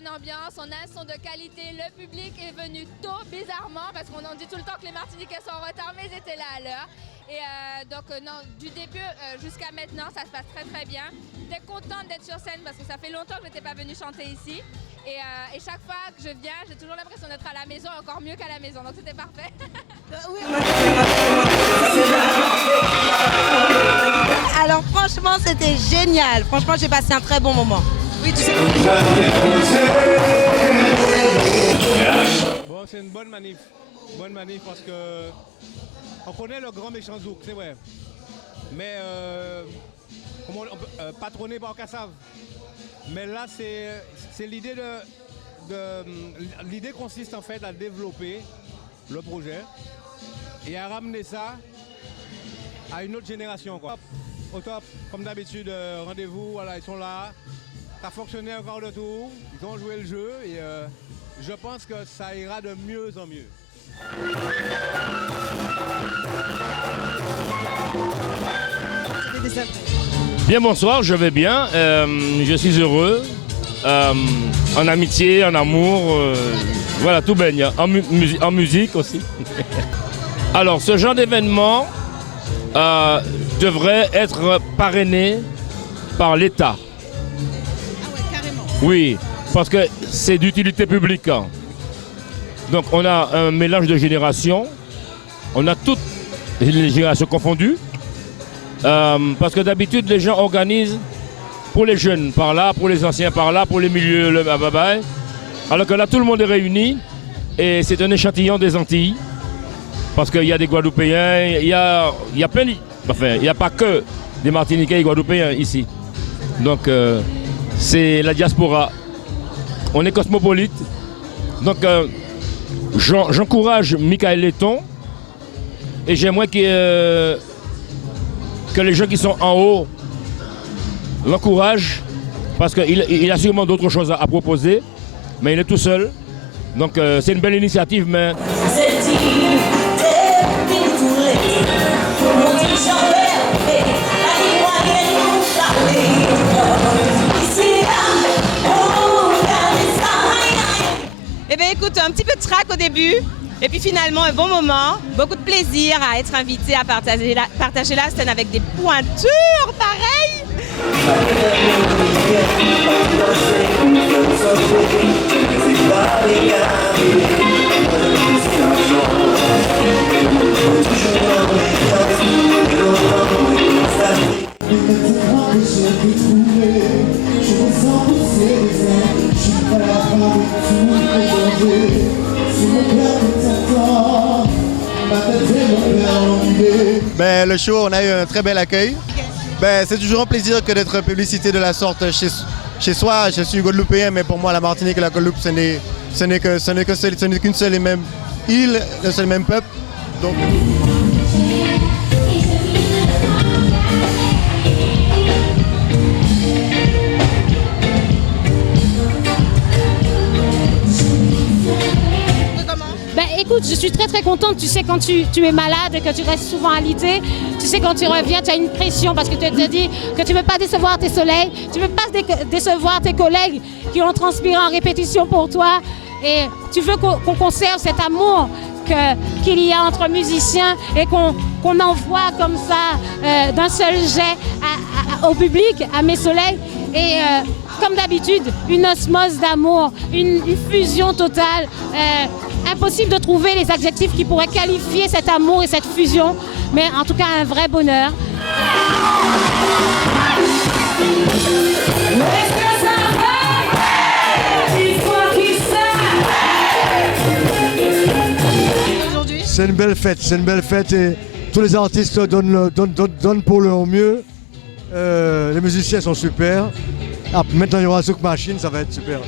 bonne ambiance, on a un son de qualité, le public est venu tôt, bizarrement, parce qu'on en dit tout le temps que les Martiniquais sont en retard, mais ils étaient là à l'heure. Et donc, non, du début jusqu'à maintenant, ça se passe très très bien. J'étais contente d'être sur scène parce que ça fait longtemps que je n'étais pas venue chanter ici. Et chaque fois que je viens, j'ai toujours l'impression d'être à la maison, encore mieux qu'à la maison, donc c'était parfait. Alors franchement, c'était génial. Franchement, j'ai passé un très bon moment. Oui, tu sais. Bon, c'est une bonne manif. Bonne manif parce que on connaît le grand méchant Zouk, c'est vrai. Mais patronné par Kassav. Mais là, c'est l'idée l'idée consiste en fait à développer le projet et à ramener ça à une autre génération, quoi. Au top, comme d'habitude, rendez-vous, voilà, ils sont là. Ça a fonctionné encore de tout, ils ont joué le jeu et je pense que ça ira de mieux en mieux. Bien, bonsoir, je vais bien, je suis heureux, en amitié, en amour, voilà, tout baigne, en musique aussi. Alors, ce genre d'événement devrait être parrainé par l'État. Oui, parce que c'est d'utilité publique. Donc on a un mélange de générations, on a toutes les générations confondues, parce que d'habitude les gens organisent pour les jeunes par là, pour les anciens par là, pour les milieux, alors que là tout le monde est réuni et c'est un échantillon des Antilles, parce qu'il y a des Guadeloupéens, il y a plein de... Enfin, il n'y a pas que des Martiniquais et Guadeloupéens ici. Donc c'est la diaspora. On est cosmopolite. Donc j'encourage Michael Letton et j'aimerais que les gens qui sont en haut l'encouragent parce qu'il a sûrement d'autres choses à proposer, mais il est tout seul. Donc c'est une belle initiative, mais... Eh bien écoute, un petit peu de trac au début, et puis finalement un bon moment, beaucoup de plaisir à être invité à partager la scène avec des pointures pareilles. Ben, le show, on a eu un très bel accueil. Ben, c'est toujours un plaisir que d'être publicité de la sorte chez soi. Je suis guadeloupéen, mais pour moi, la Martinique et la Guadeloupe, ce n'est qu'une seule et même île, un seul et même peuple. Donc... Écoute, je suis très très contente. Tu sais, quand tu es malade et que tu restes souvent alité, tu sais, quand tu reviens, tu as une pression parce que tu te dis que tu ne veux pas décevoir tes soleils, tu ne veux pas décevoir tes collègues qui ont transpiré en répétition pour toi. Et tu veux qu'on conserve cet amour qu'il y a entre musiciens et qu'on envoie comme ça d'un seul jet au public, à mes soleils. Et comme d'habitude, une osmose d'amour, une fusion totale. Impossible de trouver les adjectifs qui pourraient qualifier cet amour et cette fusion, mais en tout cas un vrai bonheur. C'est une belle fête et tous les artistes donnent pour le mieux. Les musiciens sont super. Ah, maintenant il y aura Zouk Machine, ça va être super.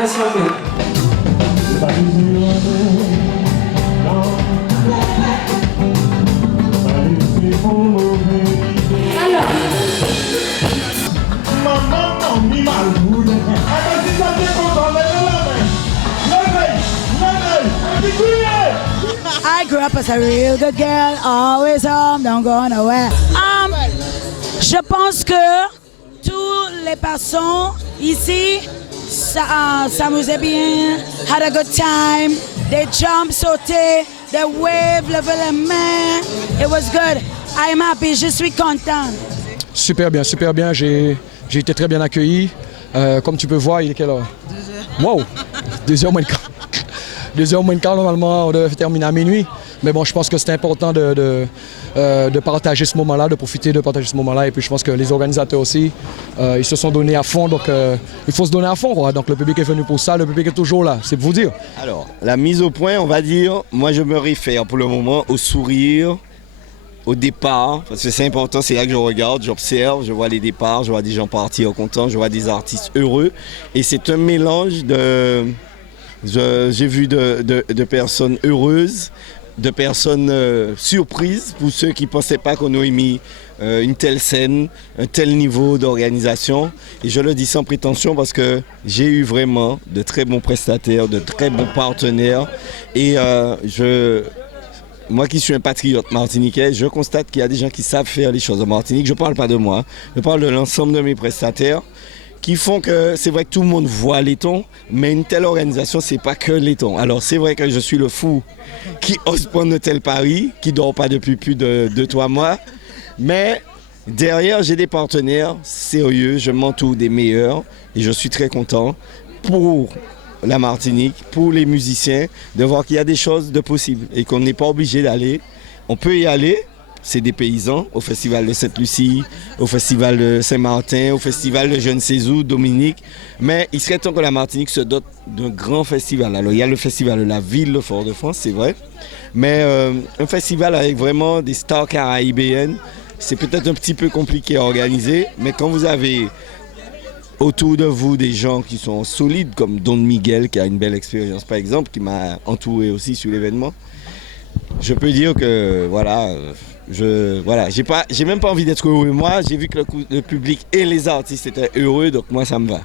Merci beaucoup. up as a real good girl, always home, don't go nowhere. Je pense que toutes les personnes ici s'amusaient bien, had a good time, they jump, sautaient, they wave, levaient les mains. It was good. I'm happy, je suis contente. Super bien, j'ai été très bien accueilli. Comme tu peux voir, il est quelle heure? 2h. Wow, 2h moins le quart. 2h moins le quart, normalement, on devait terminer à minuit. Mais bon, je pense que c'est important de partager ce moment-là, de profiter de partager ce moment-là. Et puis je pense que les organisateurs aussi, ils se sont donnés à fond. Donc il faut se donner à fond, quoi. Donc le public est venu pour ça, le public est toujours là, c'est pour vous dire. Alors, la mise au point, on va dire, moi je me réfère pour le moment au sourire, au départ, parce que c'est important, c'est là que je regarde, j'observe, je vois les départs, je vois des gens partir contents, je vois des artistes heureux. Et c'est un mélange de... J'ai vu de personnes heureuses, de personnes surprises, pour ceux qui ne pensaient pas qu'on aurait mis une telle scène, un tel niveau d'organisation. Et je le dis sans prétention parce que j'ai eu vraiment de très bons prestataires, de très bons partenaires. Et moi qui suis un patriote martiniquais, je constate qu'il y a des gens qui savent faire les choses en Martinique. Je ne parle pas de moi, je parle de l'ensemble de mes prestataires qui font que c'est vrai que tout le monde voit laiton, mais une telle organisation, c'est pas que laiton. Alors c'est vrai que je suis le fou qui ose prendre de tels paris, qui ne dort pas depuis plus de 2-3 mois, mais derrière, j'ai des partenaires sérieux, je m'entoure des meilleurs et je suis très content pour la Martinique, pour les musiciens, de voir qu'il y a des choses de possibles et qu'on n'est pas obligé d'aller. On peut y aller. C'est des paysans au festival de Sainte-Lucie, au festival de Saint-Martin, au festival de Jeune Cézou, Dominique. Mais il serait temps que la Martinique se dote d'un grand festival. Alors il y a le festival de la ville, le Fort-de-France, c'est vrai. Mais un festival avec vraiment des stars caraïbéennes, c'est peut-être un petit peu compliqué à organiser. Mais quand vous avez autour de vous des gens qui sont solides, comme Don Miguel, qui a une belle expérience par exemple, qui m'a entouré aussi sur l'événement, je peux dire que voilà... j'ai même pas envie d'être heureux moi, j'ai vu que le public et les artistes étaient heureux, donc moi ça me va.